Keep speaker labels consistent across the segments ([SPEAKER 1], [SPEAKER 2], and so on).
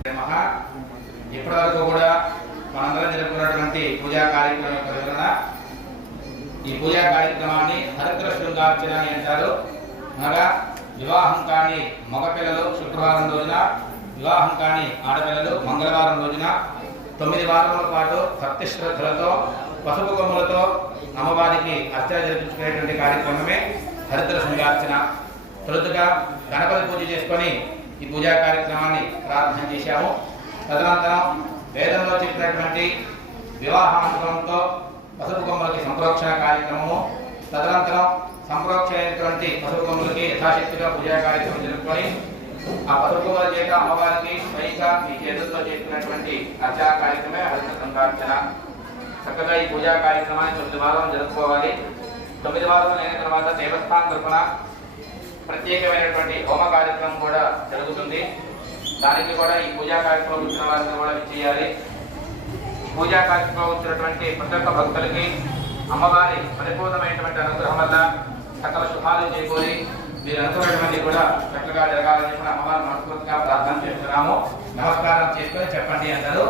[SPEAKER 1] ఇప్పటి ఇప్పటివరకు కూడా మనందరం జరుపుకున్నటువంటి పూజా కార్యక్రమం యొక్క వివరణ. ఈ పూజా కార్యక్రమాన్ని హరిద్ర శృంగార్చన అని అంటారు. అనగా వివాహం కాని మగపిల్లలు శుక్రవారం రోజున వివాహం కాని ఆడపిల్లలు మంగళవారం రోజున తొమ్మిది వారముల పాటు భక్తి శ్రద్ధలతో పసుపు కొమ్ములతో అమ్మవారికి అర్చన జరిపించుకునేటువంటి కార్యక్రమమే హరిద్ర శృంగార్చన తొలుతుగా గణపతి పూజ చేసుకొని ఈ పూజా కార్యక్రమాన్ని ప్రారంభం చేశాము. తదనంతరం వేదంలో చెప్పినటువంటి వివాహాంతరంతో పసుపు కొమ్మలకి సంప్రోక్షణ కార్యక్రమము తదనంతరం సంప్రోక్షణ అయినటువంటి పసుపు కొమ్మలకి యథాశక్తిగా పూజా కార్యక్రమం జరుపుకొని ఆ పసుపు కొమ్మల చేత అమ్మవారికి స్వయంగా మీ చేతులతో చేసుకున్నటువంటి అర్చా కార్యక్రమే హరిత సంకార్చన చక్కగా ఈ పూజా కార్యక్రమాన్ని తొమ్మిది వారం జరుపుకోవాలి. తొమ్మిది వారం అయిన తర్వాత దేవస్థానం తరఫున ప్రత్యేకమైనటువంటి హోమ కార్యక్రమం కూడా జరుగుతుంది. దానికి కూడా ఈ పూజా కార్యక్రమం వచ్చిన వారిని కూడా విచ్చేయాలి. పూజా కార్యక్రమం వచ్చినటువంటి ప్రతి ఒక్క భక్తులకి అమ్మవారి పరిపూర్ణమైనటువంటి అనుగ్రహం వల్ల సకల శుభాలు చేకూరి మీరు అనుకున్నటువంటి కూడా చక్కగా జరగాలని చెప్పి అమ్మవారి మనస్ఫూర్తిగా ప్రార్థన చేస్తున్నాము. నమస్కారం చేసుకొని చెప్పండి అందరూ.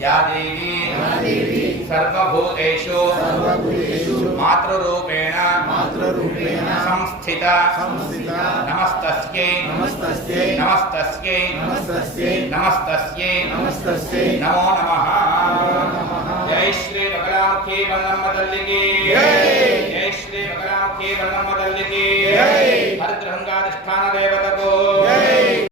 [SPEAKER 1] యాదేవి
[SPEAKER 2] యాదేవి
[SPEAKER 1] సర్వభూతేషు
[SPEAKER 2] సర్వభూతేషు
[SPEAKER 1] మాతృరూపేణ
[SPEAKER 2] మాతృరూపేణ
[SPEAKER 1] సంస్థిత
[SPEAKER 2] సంస్థిత
[SPEAKER 1] నమస్తస్యై
[SPEAKER 2] నమస్తస్యై
[SPEAKER 1] నమస్తస్యై
[SPEAKER 2] నమస్తస్యై
[SPEAKER 1] నమస్తస్యై
[SPEAKER 2] నమస్తస్యై
[SPEAKER 1] నమో నమః
[SPEAKER 2] నమః.
[SPEAKER 1] జై శ్రీ బగలాముఖి బంగమ్మ